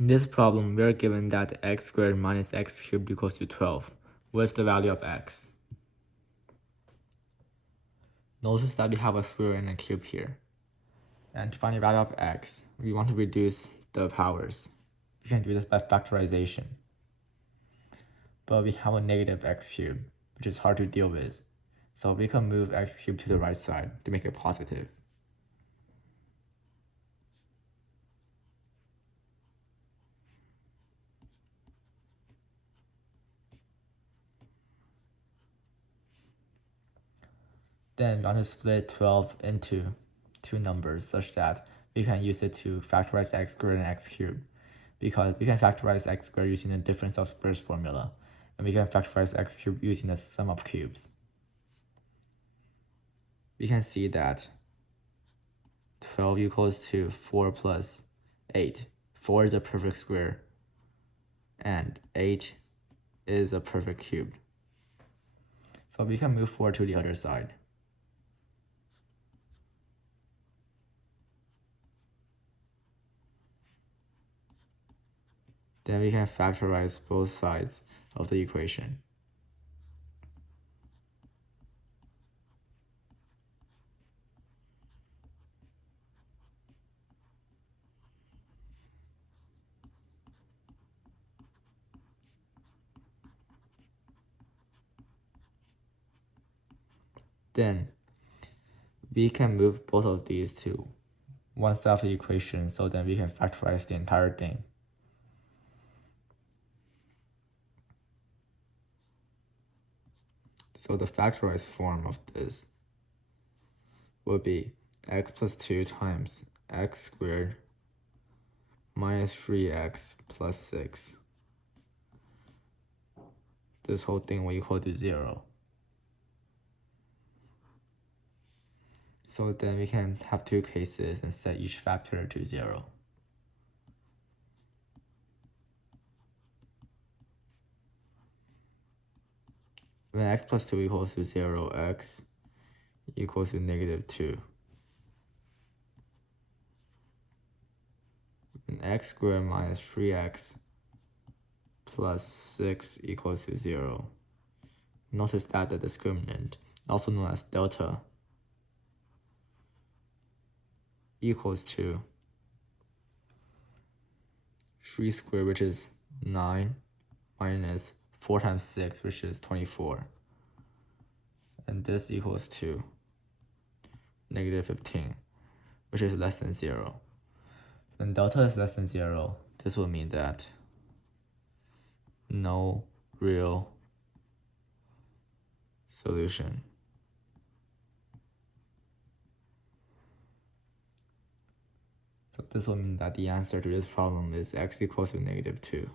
In this problem, we are given that x squared minus x cubed equals to 12. What is the value of x? Notice that we have a square and a cube here. And to find the value of x, we want to reduce the powers. We can do this by factorization. But we have a negative x cubed, which is hard to deal with. So we can move x cubed to the right side to make it positive. Then we want to split 12 into two numbers such that we can use it to factorize x squared and x cubed, because we can factorize x squared using the difference of squares formula, and we can factorize x cubed using the sum of cubes. We can see that 12 equals to 4 plus 8. 4 is a perfect square, and 8 is a perfect cube. So we can move 4 to the other side. Then we can factorize both sides of the equation. Then we can move both of these to one side of the equation, so then we can factorize the entire thing. So the factorized form of this would be x plus 2 times x squared minus 3x plus 6. This whole thing will equal to 0. So then we can have two cases and set each factor to 0. When x plus 2 equals to 0, x equals to negative 2. And x squared minus 3x plus 6 equals to 0. Notice that the discriminant, also known as delta, equals to 3 squared, which is 9, minus 4 times 6, which is 24. And this equals to negative 15, which is less than 0. When delta is less than 0, this will mean that no real solution. So this will mean that the answer to this problem is x equals to negative 2.